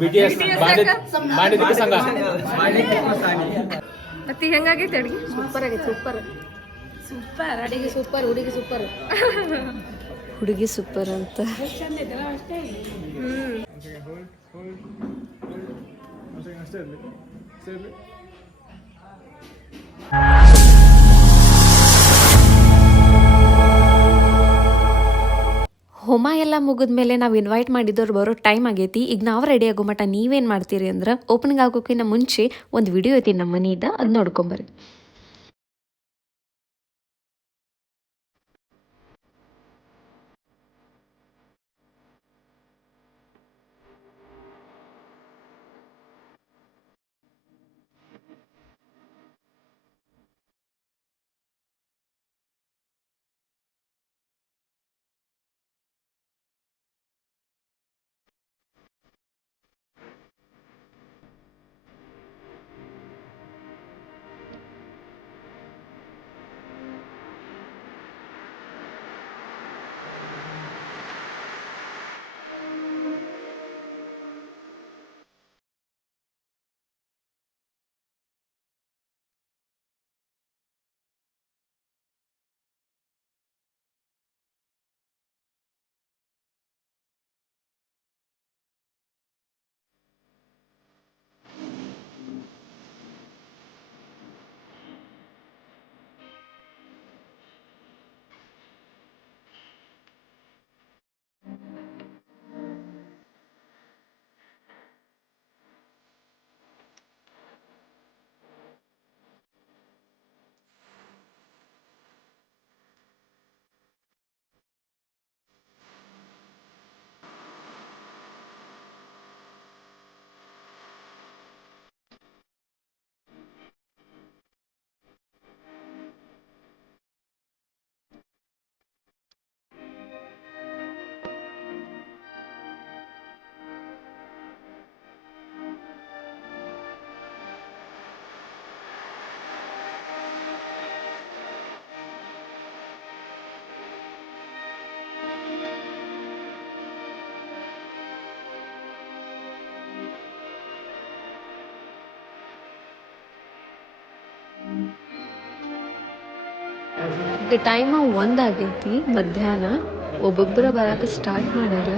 BTS ಮಾಡಿದಕ್ಕೆ ಸಂಘ ಮತ್ತೆ ಹೆಂಗಾಗೈತೆ ಅಡಿಗೆ? ಸೂಪರ್ ಆಗೈತೆ. ಸೂಪರ್ ಸೂಪರ್ ಅಡಿಗೆ ಸೂಪರ್, ಹುಡುಗಿ ಸೂಪರ್. ಹುಡುಗಿ ಸೂಪರ್ ಅಂತ. ಹೋಮ ಎಲ್ಲ ಮುಗಿದ್ಮೇಲೆ ನಾವು ಇನ್ವೈಟ್ ಮಾಡಿದವ್ರು ಬರೋ ಟೈಮ್ ಆಗೈತಿ. ಈಗ ನಾವು ರೆಡಿ ಆಗೋ ಮಟ್ಟ ನೀವೇನು ಮಾಡ್ತೀರಿ ಅಂದ್ರೆ ಓಪನಿಂಗ್ ಆಗೋಕ್ಕಿಂತ ಮುಂಚೆ ಒಂದು ವಿಡಿಯೋ ಐತಿ ನಮ್ಮ ಮನೆಯಿಂದ, ಅದು ನೋಡ್ಕೊಂಬರ್ರಿ. ಟೈಮ್ 1 ಆಗೈತಿ ಮಧ್ಯಾಹ್ನ. ಒಬ್ಬೊಬ್ಬರ ಬರಕ್ಕೆ ಸ್ಟಾರ್ಟ್ ಮಾಡ್ಯಾರ.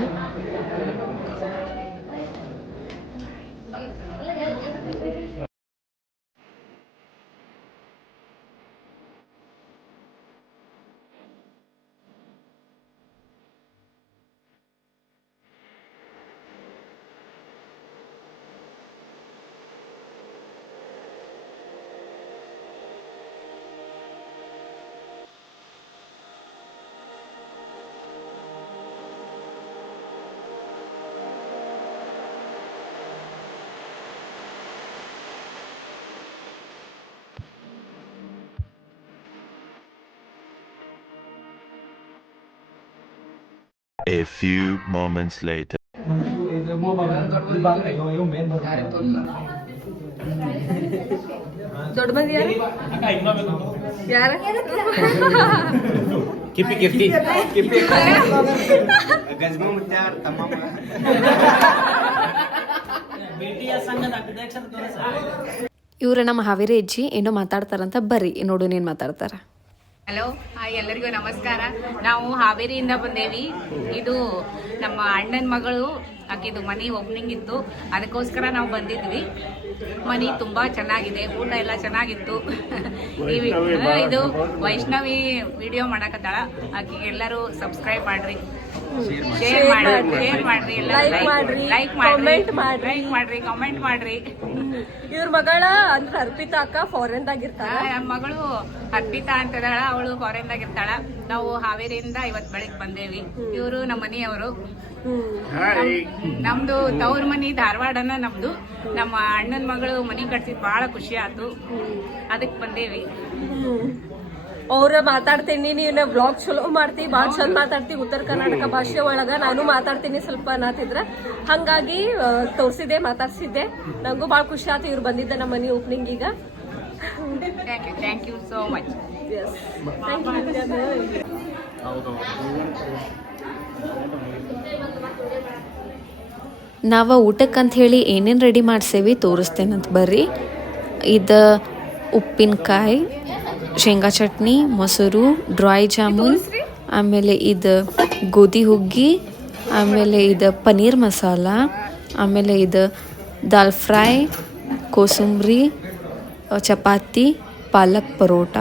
A few moments later. ದೊಡ್ಡ ಮಂದಿ ಯಾರ ಕಿಪ್ಪಿ ಕೀರ್ತಿ ಇವ್ರ ನಮ್ಮ ಹಾವೇರಿ ಅಜ್ಜಿ ಏನೋ ಮಾತಾಡ್ತಾರಂತ, ಬರ್ರಿ ನೋಡು ಏನ್ ಮಾತಾಡ್ತಾರ. ಹಲೋ, ಹಾಯ್, ಎಲ್ಲರಿಗೂ ನಮಸ್ಕಾರ. ನಾವು ಹಾವೇರಿಯಿಂದ ಬಂದೇವಿ. ಇದು ನಮ್ಮ ಅಣ್ಣನ ಮಗಳು, ಆಕಿದು ಮನೆ ಓಪನಿಂಗ್ ಇತ್ತು, ಅದಕ್ಕೋಸ್ಕರ ನಾವು ಬಂದಿದ್ವಿ. ಮನೆ ತುಂಬಾ ಚೆನ್ನಾಗಿದೆ, ಊಟ ಎಲ್ಲ ಚೆನ್ನಾಗಿತ್ತು. ಇದು ವೈಷ್ಣವಿ ವಿಡಿಯೋ ಮಾಡಕತ್ತಾಳ. ಆಕಿಗೆ ಎಲ್ಲರೂ ಸಬ್ಸ್ಕ್ರೈಬ್ ಮಾಡ್ರಿ, ಶೇರ್ ಮಾಡ್ರಿ, ಎಲ್ಲ ಲೈಕ್ ಮಾಡ್ರಿ, ಕಾಮೆಂಟ್ ಮಾಡ್ರಿ. ಇವ್ರ ಮಗಳ ಅಂದ್ರೆ ಅರ್ಪಿತಾ ಅಕ್ಕ ಫಾರಿನ್ ದಾಗ ಇರ್ತಾಳ. ನಮ್ಮ ಮಗಳು ಅರ್ಪಿತಾ ಅಂತದಾಳ, ಅವಳು ಫಾರಿನ್ ದಾಗ ಇರ್ತಾಳ. ನಾವು ಹಾವೇರಿಯಿಂದ ಇವತ್ ಬೆಳಿಗ್ಗೆ ಬಂದೇವಿ. ಇವರು ನಮ್ಮ ಮನೆಯವರು. ನಮ್ದು ತವ್ರ ಮನಿ ಧಾರವಾಡನ ನಮ್ದು. ನಮ್ಮ ಅಣ್ಣನ ಮಗಳು ಮನಿ ಕಟ್ಸಿದ್ ಬಹಳ ಖುಷಿ ಆಯ್ತು, ಅದಕ್ ಬಂದೇವಿ. ಅವ್ರ ಮಾತಾಡ್ತೀನಿ, ನೀನ್ ವ್ಲಾಗ್ ಚಲೋ ಮಾಡ್ತಿ, ಬಾಳ್ ಚಂದ ಮಾತಾಡ್ತಿ, ಉತ್ತರ ಕರ್ನಾಟಕ ಭಾಷೆ ಒಳಗ ನಾನು ಮಾತಾಡ್ತೀನಿ ಸ್ವಲ್ಪ ಅನ್ನತಿದ್ರ, ಹಂಗಾಗಿ ತೋರ್ಸಿದ್ದೆ, ಮಾತಾಡ್ಸಿದ್ದೆ. ನಂಗೂ ಬಾಳ್ ಖುಷಿ ಆಯ್ತು ಇವ್ರು ಬಂದಿದ್ದೆ ನಮ್ಮ ಮನಿ ಓಪನಿಂಗ್. ಈಗ thank you so much. Yes thank you. ನಾವು ಊಟಕ್ಕಂತ ಹೇಳಿ ಏನೇನು ರೆಡಿ ಮಾಡ್ಸೇವಿ ತೋರಿಸ್ತೇನಂತ ಬರ್ರಿ. ಇದು ಉಪ್ಪಿನಕಾಯಿ, ಶೇಂಗಾ ಚಟ್ನಿ, ಮೊಸರು, ಡ್ರೈ ಜಾಮೂನ್, ಆಮೇಲೆ ಇದು ಗೋಧಿ ಹುಗ್ಗಿ, ಆಮೇಲೆ ಇದು ಪನ್ನೀರ್ ಮಸಾಲ, ಆಮೇಲೆ ಇದು ದಾಲ್ ಫ್ರೈ, ಕೋಸಂಬರಿ, ಚಪಾತಿ, ಪಾಲಕ್ ಪರೋಟ,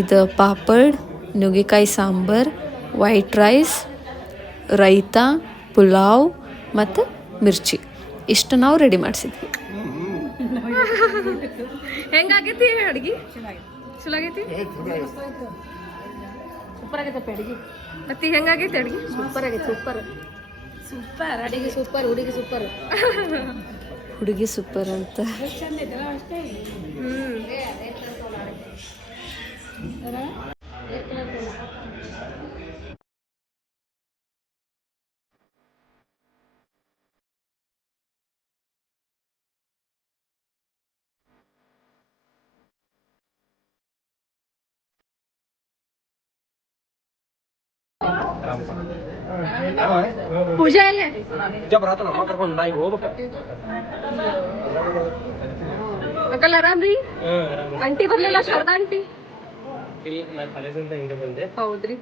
ಇದು ಪಾಪಡ್, ನುಗ್ಗೆಕಾಯಿ ಸಾಂಬಾರ್, ವೈಟ್ ರೈಸ್, ರೈತಾ, ಪುಲಾವ್ ಮತ್ತು ಮಿರ್ಚಿ ಇಷ್ಟು ನಾವು ರೆಡಿ ಮಾಡಿಸಿದ್ವಿ. ಹೆಂಗಾಗೈತಿ ಅಡ್ಗಿ? ಚಲೋ ಆಗೈತಿ? ಸೂಪರ್ ಆಗೈತಪ್ಪ ಅಡಿಗೆ. ಮತ್ತೆ ಹೆಂಗಾಗೈತಿ ಅಡ್ಗಿ? ಸೂಪರ್ ಆಗೈತಿ. ಸೂಪರ್ ಸೂಪರ್ ಅಡಿಗೆ ಸೂಪರ್, ಹುಡುಗಿ ಸೂಪರ್. ಹುಡುಗಿ ಸೂಪರ್ ಅಂತ. ಪೂಜಾ ಅಲ್ಲೇ ಅಂಕಲ್ ಆರಾಮ್ರಿ? ಆಂಟಿ ಬರ್ಲಿಲ್ಲ? ಶಾರದಾ ಆಂಟಿ ಹೌದ್ರಿ.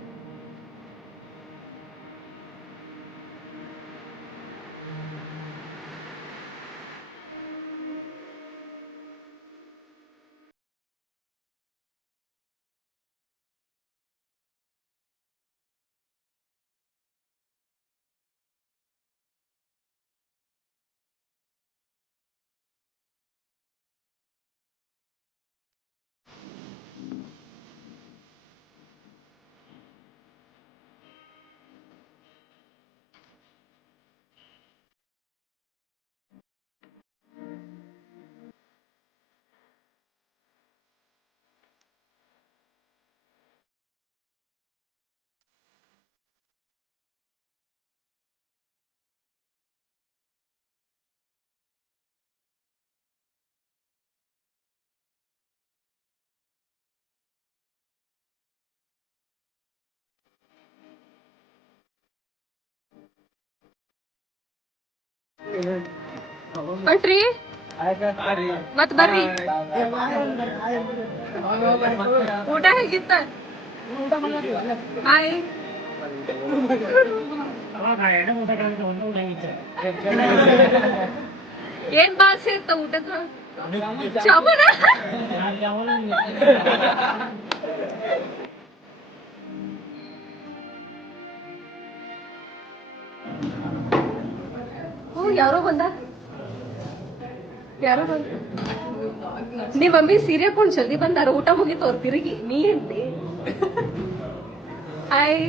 ಹೊಂಟ್ರಿ ಮತ್ ಬರ್ರಿ. ಊಟ ಹೇಗಿತ್ತ? ಹಾಯ್ ಏನ್ ಭಾಷೆ ಇರ್ತ ಊಟದ? ಚಾಮನ ಯಾರೋ ಬಂದ. ಯಾರೋ ಬಂದ. ನೀವ್ ಮಮ್ಮಿ ಸೀರೆ ಹಾಕೊಂಡ್ ಜಲ್ದಿ ಬಂದಾರ. ಊಟ ಮುಗಿತು ಅವ್ರು ತಿರುಗಿ. ನೀ ಎಂತಿ? ಹಾಯ್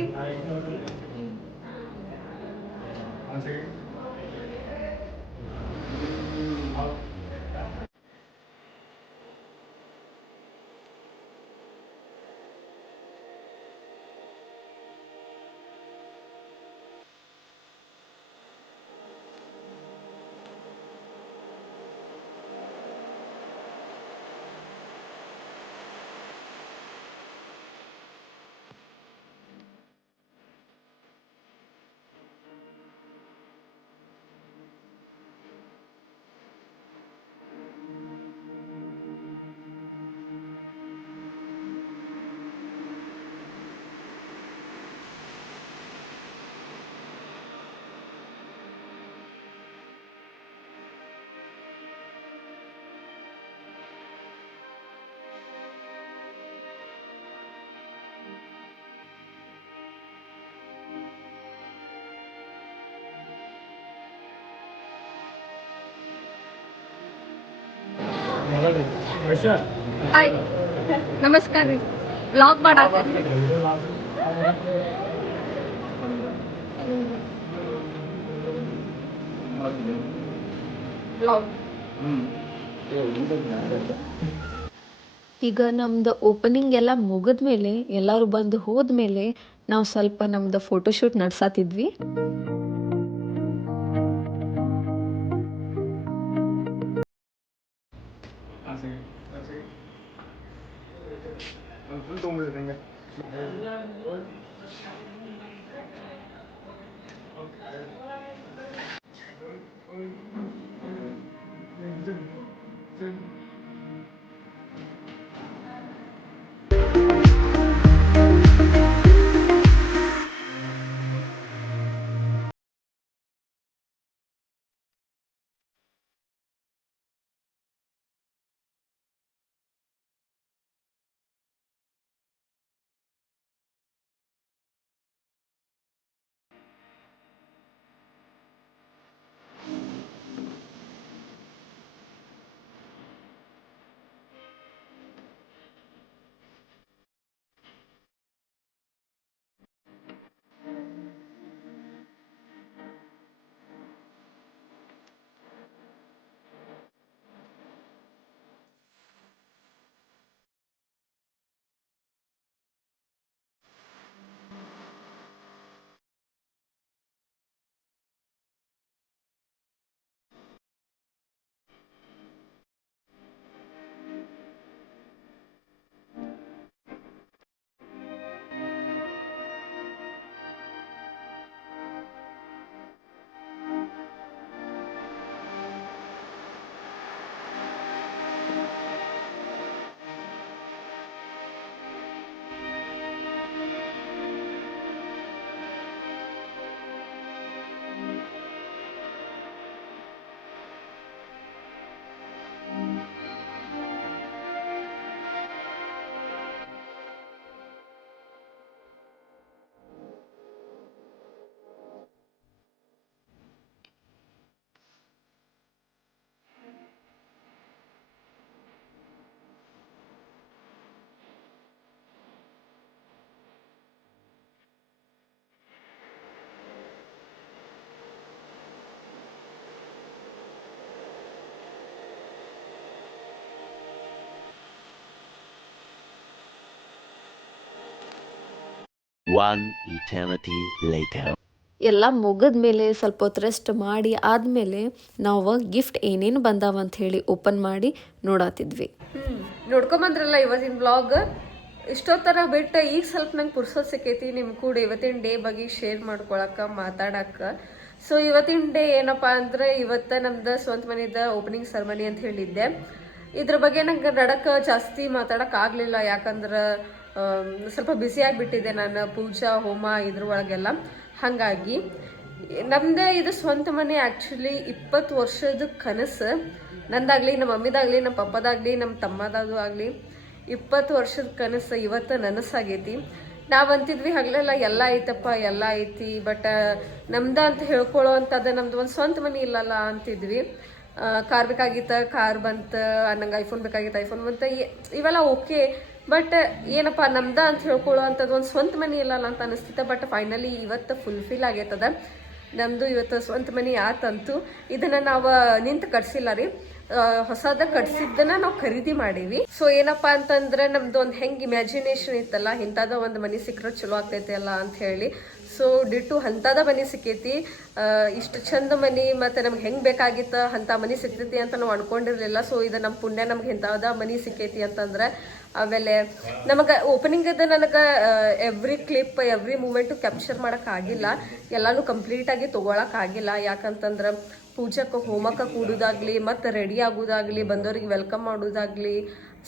ಹಾಯ್ ನಮಸ್ಕಾರ ರೀ. ವ್ಲಾಗ್ ಮಾಡಾಕ ಈಗ ನಮ್ದು ಓಪನಿಂಗ್ ಎಲ್ಲ ಮುಗಿದ್ಮೇಲೆ ಎಲ್ಲರೂ ಬಂದು ಹೋದ್ಮೇಲೆ ನಾವು ಸ್ವಲ್ಪ ನಮ್ದು ಫೋಟೋಶೂಟ್ ನಡ್ಸಾತಿದ್ವಿ. One eternity later. ಎಲ್ಲ ಮುಗಿದ್ಮೇಲೆ ಸ್ವಲ್ಪ ಹೊತ್ತು ರೆಸ್ಟ್ ಮಾಡಿ ಆದಮೇಲೆ ನಾವು ಗಿಫ್ಟ್ ಏನೇನು ಬಂದಾವ ಅಂತ ಹೇಳಿ ಓಪನ್ ಮಾಡಿ ನೋಡಾತಿದ್ವಿ. ನೋಡ್ಕೊಂಬಂದ್ರಲ್ಲ ಇವತ್ತಿನ ಬ್ಲಾಗ್. ಇಷ್ಟೊತ್ತರ ಬಿಟ್ಟು ಈಗ ಸ್ವಲ್ಪ ನಂಗೆ ಪುರ್ಸೋತ್ ಸಿಕ್ಕೈತಿ ನಿಮ್ ಕೂಡ ಇವತ್ತಿನ ಡೇ ಬಗ್ಗೆ ಶೇರ್ ಮಾಡ್ಕೊಳಕ ಮಾತಾಡಕ. ಸೊ ಇವತ್ತಿನ ಡೇ ಏನಪ್ಪಾ ಅಂದ್ರೆ ಇವತ್ತ ನಮ್ದು ಸ್ವಂತ ಮನೆದ ಓಪನಿಂಗ್ ಸೆರೆಮನಿ ಅಂತ ಹೇಳಿದ್ದೆ. ಇದ್ರ ಬಗ್ಗೆ ನಂಗೆ ನಡಕ ಜಾಸ್ತಿ ಮಾತಾಡಕ್ ಆಗ್ಲಿಲ್ಲ, ಯಾಕಂದ್ರೆ ಸ್ವಲ್ಪ ಬ್ಯುಸಿ ಆಗಿಬಿಟ್ಟಿದ್ದೆ ನಾನು ಪೂಜಾ ಹೋಮ ಇದ್ರ ಒಳಗೆಲ್ಲ. ಹಾಗಾಗಿ ನಮ್ದು ಇದು ಸ್ವಂತ ಮನೆ ಆ್ಯಕ್ಚುಲಿ 20 ವರ್ಷದ ಕನಸು ನಂದಾಗ್ಲಿ, ನಮ್ಮ ಮಮ್ಮಿದಾಗ್ಲಿ, ನಮ್ಮ ಪಪ್ಪದಾಗ್ಲಿ, ನಮ್ಮ ತಮ್ಮದಾಗೂ ಆಗಲಿ 20 ವರ್ಷದ ಕನಸು ಇವತ್ತು ನನಸಾಗೈತಿ. ನಾವು ಅಂತಿದ್ವಿ ಹಗಲೆಲ್ಲ ಎಲ್ಲ ಐತಪ್ಪ, ಎಲ್ಲ ಐತಿ, ಬಟ್ ನಮ್ದ ಅಂತ ಹೇಳ್ಕೊಳ್ಳೋ ಅಂತದ ನಮ್ದು ಒಂದು ಸ್ವಂತ ಮನೆ ಇಲ್ಲಲ್ಲ ಅಂತಿದ್ವಿ. ಕಾರ್ ಬೇಕಾಗಿತ್ತ, ಕಾರ್ ಬಂತ, ನಂಗೆ ಐಫೋನ್ ಬೇಕಾಗಿತ್ತು, ಐಫೋನ್ ಬಂತ, ಇವೆಲ್ಲ ಓಕೆ. ಬಟ್ ಏನಪ್ಪ ನಮ್ದ ಅಂತ ಹೇಳ್ಕೊಳ್ಳೋ ಅಂಥದ್ದು ಒಂದು ಸ್ವಂತ ಮನೆ ಇಲ್ಲಲ್ಲ ಅಂತ ಅನಿಸ್ತಿತ್ತ. ಬಟ್ ಫೈನಲಿ ಇವತ್ತು ಫುಲ್ಫಿಲ್ ಆಗೈತದ, ನಮ್ಮದು ಇವತ್ತು ಸ್ವಂತ ಮನೆ ಆತಂತು. ಇದನ್ನು ನಾವು ನಿಂತು ಕಟ್ಸಿಲ್ಲ ರೀ, ಹೊಸದ ಕಟ್ಸಿದ್ದನ್ನ ನಾವು ಖರೀದಿ ಮಾಡೀವಿ. ಸೊ ಏನಪ್ಪಾ ಅಂತಂದ್ರೆ ನಮ್ದು ಒಂದು ಹೆಂಗೆ ಇಮ್ಯಾಜಿನೇಷನ್ ಇತ್ತಲ್ಲ, ಇಂಥದ ಒಂದು ಮನೆ ಸಿಕ್ಕರೆ ಚಲೋ ಆಗ್ತೈತೆ ಅಲ್ಲ ಅಂತ ಹೇಳಿ. ಸೊ ಡಿಟ್ಟು ಅಂಥದ ಮನೆ ಸಿಕ್ಕೈತಿ. ಇಷ್ಟು ಚಂದ ಮನೆ ಮತ್ತು ನಮ್ಗೆ ಹೆಂಗೆ ಬೇಕಾಗಿತ್ತು ಅಂಥ ಮನೆ ಸಿಗ್ತೈತಿ ಅಂತ ನಾವು ಅನ್ಕೊಂಡಿರ್ಲಿಲ್ಲ. ಸೊ ಇದು ನಮ್ಮ ಪುಣ್ಯ, ನಮ್ಗೆ ಇಂಥದ ಮನೆ ಸಿಕ್ಕೈತಿ ಅಂತಂದ್ರೆ. ಆಮೇಲೆ ನಮಗೆ ಓಪನಿಂಗದ ನನಗೆ every clip every moment capture ಮಾಡೋಕ್ಕಾಗಿಲ್ಲ, ಎಲ್ಲನೂ ಕಂಪ್ಲೀಟಾಗಿ ತೊಗೊಳಕ್ಕಾಗಿಲ್ಲ. ಯಾಕಂತಂದ್ರೆ ಪೂಜಕ್ಕೆ ಹೋಮಕ್ಕೆ ಕೂಡೋದಾಗ್ಲಿ, ಮತ್ತು ರೆಡಿ ಆಗೋದಾಗ್ಲಿ, ಬಂದವ್ರಿಗೆ ವೆಲ್ಕಮ್ ಮಾಡೋದಾಗ್ಲಿ,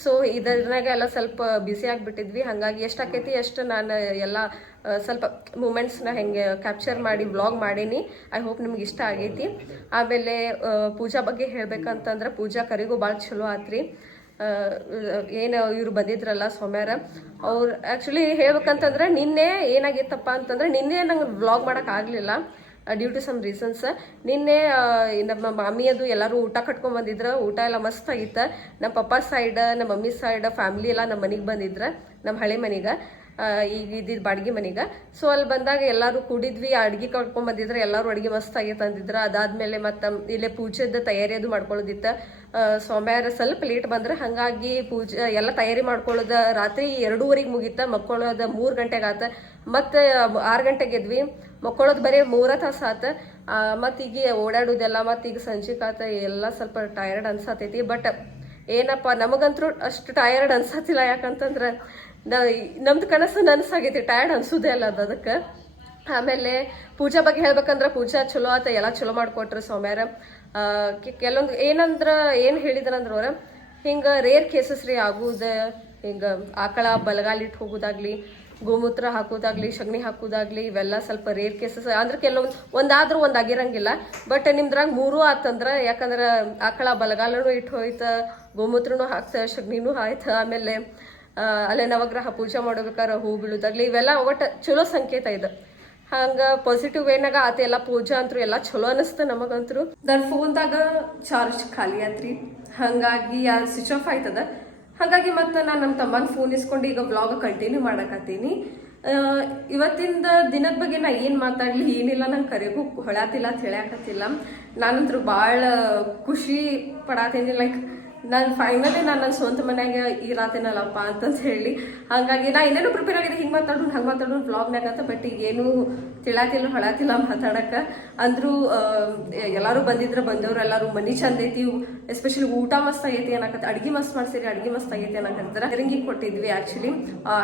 ಸೊ ಇದರಾಗ ಎಲ್ಲ ಸ್ವಲ್ಪ ಬ್ಯುಸಿ ಆಗಿಬಿಟ್ಟಿದ್ವಿ. ಹಾಗಾಗಿ ಎಷ್ಟಾಕೈತಿ ಅಷ್ಟು ನಾನು ಎಲ್ಲ ಸ್ವಲ್ಪ ಮೂಮೆಂಟ್ಸ್ನ ಹೆಂಗೆ ಕ್ಯಾಪ್ಚರ್ ಮಾಡಿ ಬ್ಲಾಗ್ ಮಾಡೀನಿ. ಐ ಹೋಪ್ ನಿಮ್ಗೆ ಇಷ್ಟ ಆಗೈತಿ. ಆಮೇಲೆ ಪೂಜಾ ಬಗ್ಗೆ ಹೇಳ್ಬೇಕಂತಂದ್ರೆ ಪೂಜಾ ಕರಿಗೂ ಭಾಳ ಚಲೋ ಆತ್ರಿ. ಏನು ಇವ್ರು ಬಂದಿದ್ರಲ್ಲ ಸೌಮ್ಯಾರ, ಅವ್ರು ಆ್ಯಕ್ಚುಲಿ ಹೇಳ್ಬೇಕಂತಂದ್ರೆ ನಿನ್ನೆ ಏನಾಗಿತ್ತಪ್ಪ ಅಂತಂದ್ರೆ ನಿನ್ನೆ ನಂಗೆ ವ್ಲಾಗ್ ಮಾಡೋಕ್ಕಾಗಲಿಲ್ಲ ಡ್ಯೂ ಟು ಸಮ್ ರೀಸನ್ಸ್. ನಿನ್ನೆ ನಮ್ಮ ಮಾಮಿ ಅದು ಎಲ್ಲರೂ ಊಟ ಕಟ್ಕೊಂಡ್ ಬಂದಿದ್ರು, ಊಟ ಎಲ್ಲ ಮಸ್ತ್ ಆಗಿತ್ತು. ನಮ್ಮ ಪಪ್ಪ ಸೈಡ್, ನಮ್ಮ ಮಮ್ಮಿ ಸೈಡ್ ಫ್ಯಾಮ್ಲಿ ಎಲ್ಲ ನಮ್ಮ ಮನೆಗೆ ಬಂದಿದ್ರು, ನಮ್ಮ ಹಳೆ ಮನೆಗೆ, ಈಗ ಇದ್ದಿದ್ದು ಬಾಡಿಗೆ ಮನೆಗೆ. ಸೊ ಅಲ್ಲಿ ಬಂದಾಗ ಎಲ್ಲರೂ ಕೂಡಿದ್ವಿ, ಅಡ್ಗೆ ಕಟ್ಕೊಂಡ್ ಬಂದಿದ್ರೆ, ಎಲ್ಲರೂ ಅಡುಗೆ ಮಸ್ತ್ ಆಗೈತೆ ಅಂದಿದ್ರು. ಅದಾದ್ಮೇಲೆ ಮತ್ತು ಇಲ್ಲೇ ಪೂಜೆದ ತಯಾರಿ ಅದು ಮಾಡ್ಕೊಳ್ಳೋದಿತ್ತು. ಸೋಮವಾರ ಸ್ವಲ್ಪ ಲೇಟ್ ಬಂದ್ರೆ, ಹಾಗಾಗಿ ಪೂಜೆ ಎಲ್ಲ ತಯಾರಿ ಮಾಡ್ಕೊಳ್ಳೋದು ರಾತ್ರಿ 2:30 ಮುಗೀತ, ಮಕ್ಕೊಳ್ಳೋದು 3 ಗಂಟೆಗೆ ಆತ. ಮತ್ತು 6 ಗಂಟೆಗೆ ಎದ್ವಿ, ಮಕ್ಕೊಳ್ಳೋದು ಬರೀ 3 ತಾಸು ಆತ. ಮತ್ತು ಈಗ ಓಡಾಡೋದೆಲ್ಲ, ಮತ್ತು ಈಗ ಸಂಜೆಗೆ ಆತ, ಎಲ್ಲ ಸ್ವಲ್ಪ ಟಯರ್ಡ್ ಅನ್ಸತೈತಿ. ಬಟ್ ಏನಪ್ಪ ನಮಗಂತೂ ಅಷ್ಟು ಟಯರ್ಡ್ ಅನ್ಸತ್ತಿಲ್ಲ, ಯಾಕಂತಂದ್ರೆ ನಮ್ದು ಕನಸು ನನಸಾಗೈತಿ, ಟಯರ್ಡ್ ಅನ್ಸುದೇ ಅಲ್ಲ ಅದು ಅದಕ್ಕೆ. ಆಮೇಲೆ ಪೂಜಾ ಬಗ್ಗೆ ಹೇಳ್ಬೇಕಂದ್ರೆ ಪೂಜಾ ಚಲೋ ಆತ, ಎಲ್ಲ ಚಲೋ ಮಾಡ್ಕೊಟ್ರು ಸೌಮ್ಯಾರ. ಕೆಲವೊಂದು ಏನು ಹೇಳಿದ್ರಂದ್ರ ಅವ್ರ ಹಿಂಗೆ ರೇರ್ ಕೇಸಸ್ ರೀ ಆಗುದ, ಹಿಂಗೆ ಆಕಳ ಬಲಗಾಲಿಟ್ಟು ಹೋಗೋದಾಗ್ಲಿ, ಗೋಮೂತ್ರ ಹಾಕೋದಾಗ್ಲಿ, ಸಗಣಿ ಹಾಕೋದಾಗ್ಲಿ, ಇವೆಲ್ಲ ಸ್ವಲ್ಪ ರೇರ್ ಕೇಸಸ್ ಅಂದ್ರೆ ಕೆಲವೊಂದು ಒಂದಾದ್ರೂ ಒಂದು ಆಗಿರಂಗಿಲ್ಲ. ಬಟ್ ನಿಮ್ದ್ರಾಗ 3 ಆತಂದ್ರ, ಯಾಕಂದ್ರೆ ಆಕಳ ಬಲಗಾಲನು ಇಟ್ಟು ಹೋಯ್ತ, ಗೋಮೂತ್ರನು ಹಾಕ್ತ, ಸಗಣಿನೂ ಆಯ್ತ, ಆಮೇಲೆ ಅಲ್ಲೇ ನವಗ್ರಹ ಪೂಜೆ ಮಾಡ್ಬೇಕಾದ್ರೆ ಹೂ ಬೀಳುದಾಗ್ಲಿ, ಇವೆಲ್ಲ ಒಟ್ಟು ಚಲೋ ಸಂಕೇತ ಇದು. ಹಂಗ ಪಾಸಿಟಿವ್ ವೇನಾಗ ಆತ ಎಲ್ಲ ಪೂಜಾ ಅಂತೂ ಎಲ್ಲ ಚಲೋ ಅನಿಸ್ತ ನಮಗಂತರು. ನನ್ನ ಫೋನ್ದಾಗ ಚಾರ್ಜ್ ಖಾಲಿ ಆತ್ರಿ, ಹಂಗಾಗಿ ಸ್ವಿಚ್ ಆಫ್ ಆಯ್ತದ. ಹಾಗಾಗಿ ಮತ್ತೆ ನಾನು ನಮ್ಮ ತಮ್ಮನ ಫೋನ್ ಇಸ್ಕೊಂಡು ಈಗ ವ್ಲಾಗ್ ಕಂಟಿನ್ಯೂ ಮಾಡಕತ್ತೀನಿ. ಇವತ್ತಿಂದ ದಿನದ ಬಗ್ಗೆ ನಾ ಏನು ಮಾತಾಡ್ಲಿ ಏನಿಲ್ಲ, ನಂಗೆ ಕರೆಗೂ ಹೊಳಾತಿಲ್ಲ ಅಂತ ಹೇಳಕತ್ತಿಲ್ಲ. ನಾನಂತರೂ ಭಾಳ ಖುಷಿ ಪಡಾತೀನಿ. ಲೈಕ್ ನಾನು ಫೈನಲಿ ನನ್ನ ಸ್ವಂತ ಮನ್ಯಾಗ ಇರಾತೇನಲ್ಲಪ್ಪ ಅಂತಂತ ಹೇಳಿ. ಹಾಗಾಗಿ ನಾ ಏನೇನೋ ಪ್ರಿಪೇರ್ ಆಗಿದೆ, ಹಿಂಗೆ ಮಾತಾಡೋಣ ಹಂಗೆ ಮಾತಾಡೋಣ ವ್ಲಾಗ್ನಾಗ ಅಂತ. ಬಟ್ ಈಗೇನು ತಿಳಾತಿಲ್ಲ ಹೊಳಾತಿಲ್ಲ ಮಾತಾಡಕ್ಕೆ. ಅಂದರೂ ಎಲ್ಲರೂ ಬಂದವ್ರು ಎಲ್ಲರೂ ಮನಿ ಚಂದ ಐತಿ, ಎಸ್ಪೆಷಲಿ ಊಟ ಮಸ್ತ್ ಆಗೈತಿ ಅನ್ನಕತ್ತ, ಅಡ್ಗೆ ಮಸ್ತ್ ಮಾಡ್ಸಿರಿ, ಅಡ್ಗೆ ಮಸ್ತ್ ಆಗೈತಿ ಅನ್ನಕತ್ತಿದ್ರೆ ರಿಂಗಿಗೆ ಕೊಟ್ಟಿದ್ವಿ. ಆ್ಯಕ್ಚುಲಿ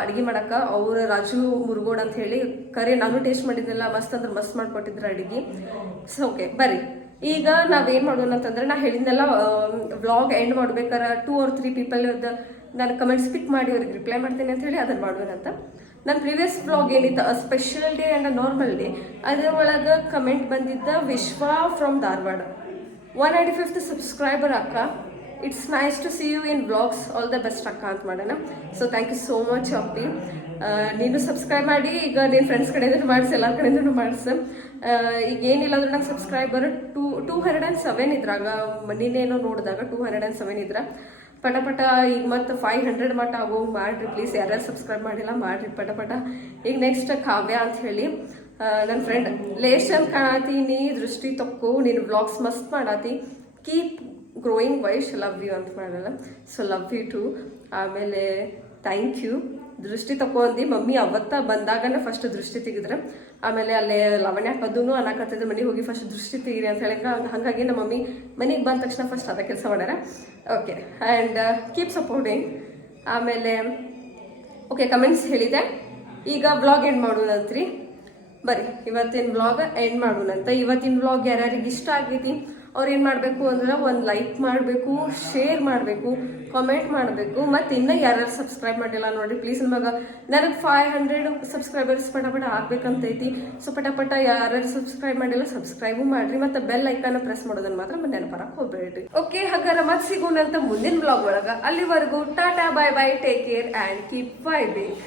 ಅಡ್ಗೆ ಮಾಡಕ್ಕೆ ಅವ್ರು ರಾಜು ಮುರುಗೋಡ್ ಅಂತ ಹೇಳಿ ಕರೆ, ನಾನು ಟೇಸ್ಟ್ ಮಾಡಿದ್ದಿಲ್ಲ, ಮಸ್ತ್ ಅಂದ್ರೆ ಮಸ್ತ್ ಮಾಡಿಕೊಟ್ಟಿದ್ರು ಅಡ್ಗೆ. ಸೊ ಓಕೆ ಬರ್ರಿ ಈಗ ನಾವೇನು ಮಾಡೋಣ ಅಂತಂದ್ರೆ, ನಾ ಹೇಳಿದ್ನೆಲ್ಲ ವ್ಲಾಗ್ ಎಂಡ್ ಮಾಡ್ಬೇಕಾರೆ 2 or 3 ಪೀಪಲ್ ನಾನು ಕಮೆಂಟ್ಸ್ ಪಿಕ್ ಮಾಡಿ ಅವ್ರಿಗೆ ರಿಪ್ಲೈ ಮಾಡ್ತೀನಿ ಅಂತ ಹೇಳಿ ಅದನ್ನು ಮಾಡೋಣಂತ. ನನ್ನ ಪ್ರೀವಿಯಸ್ ವ್ಲಾಗ್ ಏನಿತ್ತು special day and normal day, ಅದರೊಳಗೆ ಕಮೆಂಟ್ ಬಂದಿದ್ದ Vishwa from Dharwad, 195th subscriber ಅಕ್ಕ. It's nice to see you in vlogs, all the best ಅಕ್ಕ ಅಂತ ಮಾಡೋಣ. So thank you so much ಅಪ್ಪಿ. ನೀನು ಸಬ್ಸ್ಕ್ರೈಬ್ ಮಾಡಿ, ಈಗ ನಿನ್ನ ಫ್ರೆಂಡ್ಸ್ ಕಡೆಯಿಂದ ಮಾಡಿಸಿ, ಎಲ್ಲರ ಕಡೆಯಿಂದನೂ ಮಾಡಿಸು. ಈಗ ಏನಿಲ್ಲ ಅಂದ್ರೆ ನಂಗೆ ಸಬ್ಸ್ಕ್ರೈಬರ್ 207 ಇದ್ರಾಗ, ನಿನ್ನೇನೋ ನೋಡಿದಾಗ 207 ಇದ್ರ. ಪಟ ಈಗ ಮತ್ತೆ 500 ಮಟ್ಟ ಆಗೋ ಮಾಡ್ರಿ ಪ್ಲೀಸ್. ಯಾರ್ಯಾರು ಸಬ್ಸ್ಕ್ರೈಬ್ ಮಾಡಿಲ್ಲ ಮಾಡ್ರಿ ಪಟ. ಈಗ ನೆಕ್ಸ್ಟ್ ಕಾವ್ಯ ಅಂತ ಹೇಳಿ ನನ್ನ ಫ್ರೆಂಡ್, ಲೇಷನ್ ಕಾಣತೀನಿ, ದೃಷ್ಟಿ ತಕ್ಕೋ, ನೀನು ವ್ಲಾಗ್ಸ್ ಮಸ್ತ್ ಮಾಡಾತಿ, ಕೀಪ್ ಗ್ರೋಯಿಂಗ್ ವೈಶ್, ಲವ್ ಯು ಅಂತ ಮಾಡಲ್ಲ. So love you too. ಆಮೇಲೆ ಥ್ಯಾಂಕ್ ಯು. ದೃಷ್ಟಿ ತಕೊಂಡಿ ಮಮ್ಮಿ ಅವತ್ತ ಬಂದಾಗನ ಫಸ್ಟ್ ದೃಷ್ಟಿ ತೆಗೆದ್ರೆ, ಆಮೇಲೆ ಅಲ್ಲೇ ಲವಣ್ಯ ಕದ್ದೂ ಅನ್ನಕತ್ತಿದ್ರೆ ಮನೆಗೆ ಹೋಗಿ ಫಸ್ಟ್ ದೃಷ್ಟಿ ತೆಗೀರಿ ಅಂತ ಹೇಳಿ. ಹಾಗಾಗಿ ನಮ್ಮ ಮಮ್ಮಿ ಮನೆಗೆ ಬಂದ ತಕ್ಷಣ ಫಸ್ಟ್ ಅದ ಕೆಲಸ ಮಾಡ್ಯಾರ. Okay, and keep supporting. ಆಮೇಲೆ ಓಕೆ ಕಮೆಂಟ್ಸ್ ಹೇಳಿದೆ. ಈಗ ವ್ಲಾಗ್ ಎಂಡ್ ಮಾಡೋಣಂತ್ರಿ. ಬರ್ರಿ ಇವತ್ತಿನ ವ್ಲಾಗ್ ಎಂಡ್ ಮಾಡೋಣಂತ. ಇವತ್ತಿನ ವ್ಲಾಗ್ ಯಾರ್ಯಾರಿಗೆ ಇಷ್ಟ ಆಗೈತಿ ಅವ್ರು ಏನು ಮಾಡಬೇಕು ಅಂದ್ರೆ, ಒಂದು ಲೈಕ್ ಮಾಡಬೇಕು, ಶೇರ್ ಮಾಡಬೇಕು, ಕಾಮೆಂಟ್ ಮಾಡಬೇಕು. ಮತ್ತು ಇನ್ನೂ ಯಾರ್ಯಾರು ಸಬ್ಸ್ಕ್ರೈಬ್ ಮಾಡಿಲ್ಲ ನೋಡಿರಿ ಪ್ಲೀಸ್. ನನಗೆ 500 ಸಬ್ಸ್ಕ್ರೈಬರ್ಸ್ ಪಟ ಆಗ್ಬೇಕಂತೈತಿ. ಸೊ ಪಟ ಯಾರ್ಯಾರು ಸಬ್ಸ್ಕ್ರೈಬ್ ಮಾಡಿಲ್ಲ ಸಬ್ಸ್ಕ್ರೈಬು ಮಾಡಿರಿ, ಮತ್ತು ಬೆಲ್ ಐಕಾನ ಪ್ರೆಸ್ ಮಾಡೋದನ್ನ ಮಾತ್ರ ನೆನಪರಕ್ಕೆ ಹೋಗ್ಬೇಡ್ರಿ. ಓಕೆ, ಹಾಗಾದ್ರೆ ಮತ್ತೆ ಸಿಗೋಣಂತ ಮುಂದಿನ ವ್ಲಾಗ್ ಒಳಗೆ. ಅಲ್ಲಿವರೆಗೂ ಟಾಟಾ, ಬಾಯ್ ಬಾಯ್, ಟೇಕ್ ಕೇರ್ ಆ್ಯಂಡ್ ಕೀಪ್ ವೈಬಿಂಗ್.